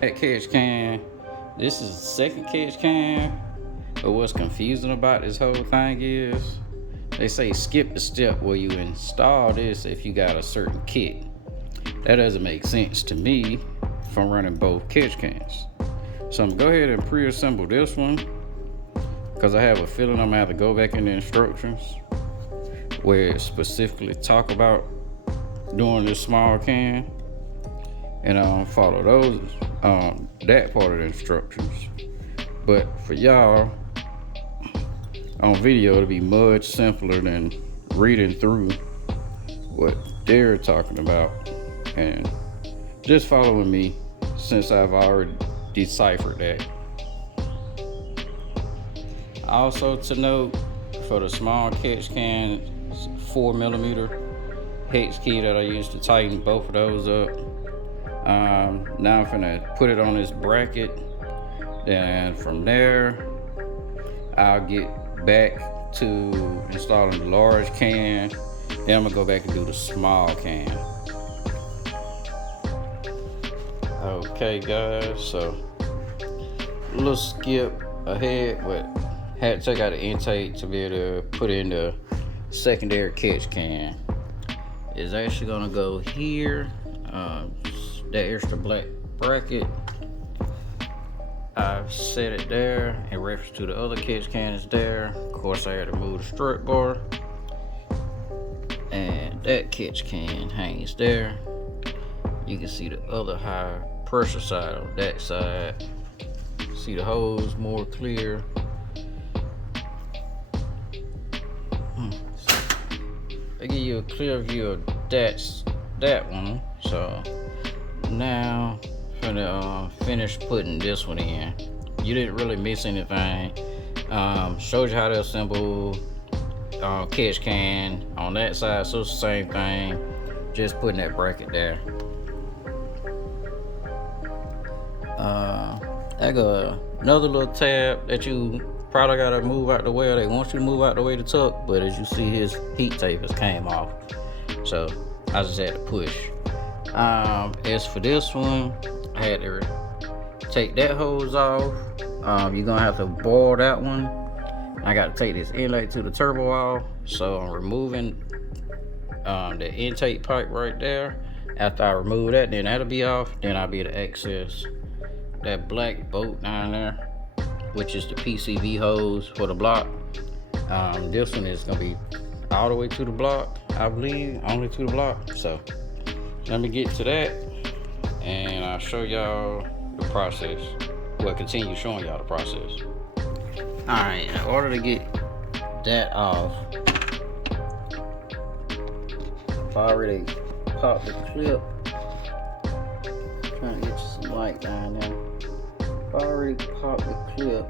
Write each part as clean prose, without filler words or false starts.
That catch can, this is the second catch can. But what's confusing about this whole thing is they say skip the step where you install this if you got a certain kit. That doesn't make sense to me from running both catch cans. So I'm gonna go ahead and pre-assemble this one because I have a feeling I'm gonna have to go back in the instructions where it specifically talk about doing this small can, and follow those that part of the instructions. But for y'all on video, it'll be much simpler than reading through what they're talking about and just following me, since I've already deciphered that. Also to note, for the small catch can, 4mm hex key that I used to tighten both of those up. Now I'm gonna put it on this bracket. Then from there, I'll get back to installing the large can. Then I'm gonna go back and do the small can. Okay guys, so a little skip ahead, but had to take out the intake to be able to put in the secondary catch can. It's actually gonna go here. That extra black bracket, I've set it there in reference to the other catch can is there. Of course, I had to move the strut bar, and that catch can hangs there. You can see the other high pressure side on that side. See the hose more clear. I give you a clear view of that one. So now I'm gonna finish putting this one in. You didn't really miss anything. Showed you how to assemble catch can on that side, so it's the same thing, just putting that bracket there. I got another little tab that you probably gotta move out the way, or they want you to move out the way to tuck, but as you see, his heat tape has came off, so I just had to push. As for this one, I had to take that hose off. You're gonna have to boil that one. I got to take this inlet to the turbo off, so I'm removing the intake pipe right there. After I remove that, then that'll be off. Then I'll be able to access that black bolt down there, which is the PCV hose for the block. This one is gonna be all the way to the block, I believe, only to the block. So let me get to that, and I'll show y'all the process. Well, continue showing y'all the process. All right, in order to get that off, I've already popped the clip. Trying to get you some light down there. I've already popped the clip,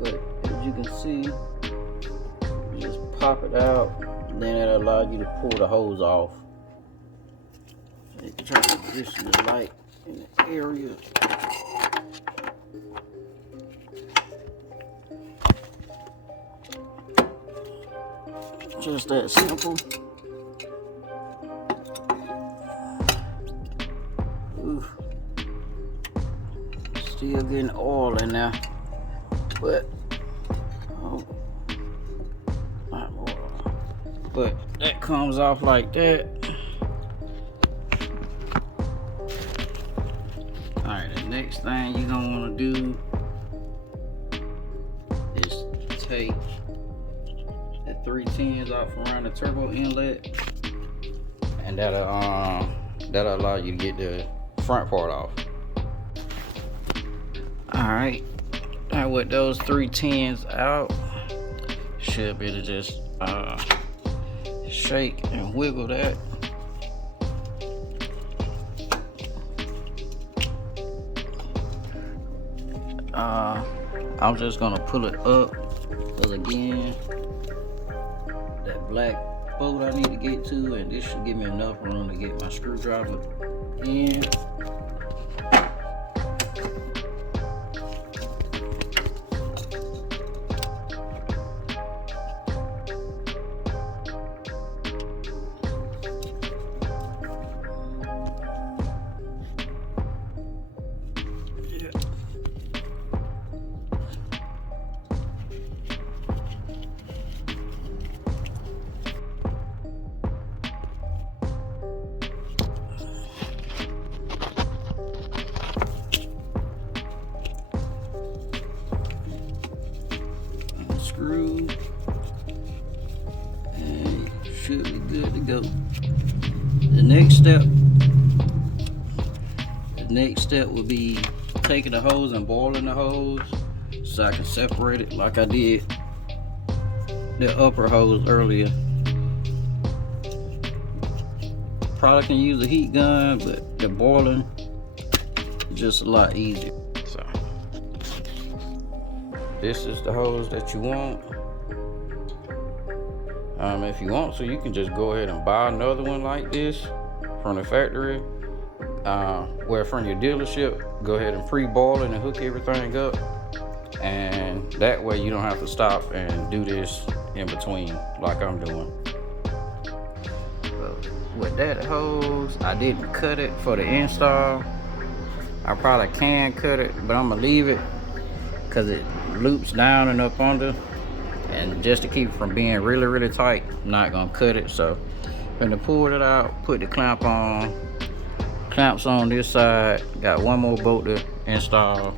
but as you can see, you just pop it out, and then it'll allow you to pull the hose off. So you can try to position the light in the area. Just that simple. Oof. Still getting oil in there, but not oil. But that comes off like that. Alright, the next thing you're gonna want to do is take the 310s off around the turbo inlet, and that'll allow you to get the front part off. Alright, now with those 310s out, should be able to just shake and wiggle that. I'm just gonna pull it up, because again, that black bolt I need to get to, and this should give me enough room to get my screwdriver in. good to go. The next step will be taking the hose and boiling the hose so I can separate it like I did the upper hose earlier. Probably can use a heat gun, but the boiling is just a lot easier. So this is the hose that you want. If you want to, you can just go ahead and buy another one like this from the factory. Where from your dealership, go ahead and pre-boil it and hook everything up, and that way you don't have to stop and do this in between like I'm doing. With that hose, I didn't cut it for the install. I probably can cut it, but I'm gonna leave it because it loops down and up under, and just to keep it from being really tight, I'm not gonna cut it. So I'm gonna pull it out, put the clamp on. Clamps on this side, got one more bolt to install.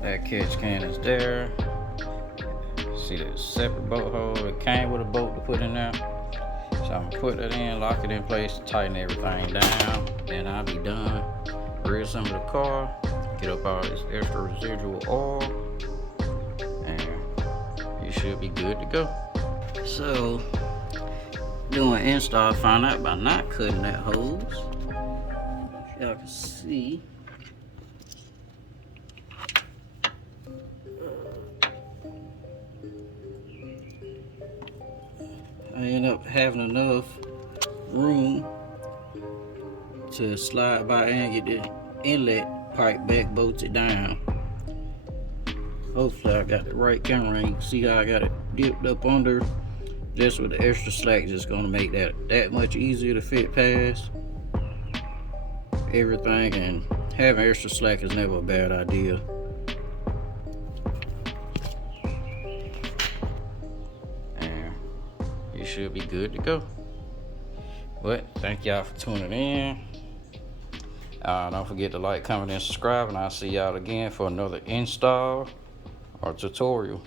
That catch can is there. See that separate bolt hole, it came with a bolt to put in there. So I'm gonna put that in, lock it in place, tighten everything down, then I'll be done. Reassemble the car, get up all this extra residual oil, and you should be good to go. So, doing install, found out by not cutting that hose. Y'all can see. I end up having enough room to slide by and get the inlet pipe back bolted down. Hopefully I got the right camera and you can see how I got it dipped up under. Just with the extra slack, just gonna make that much easier to fit past everything, and having extra slack is never a bad idea. And you should be good to go. But thank y'all for tuning in. Don't forget to like, comment, and subscribe, and I'll see y'all again for another install or tutorial.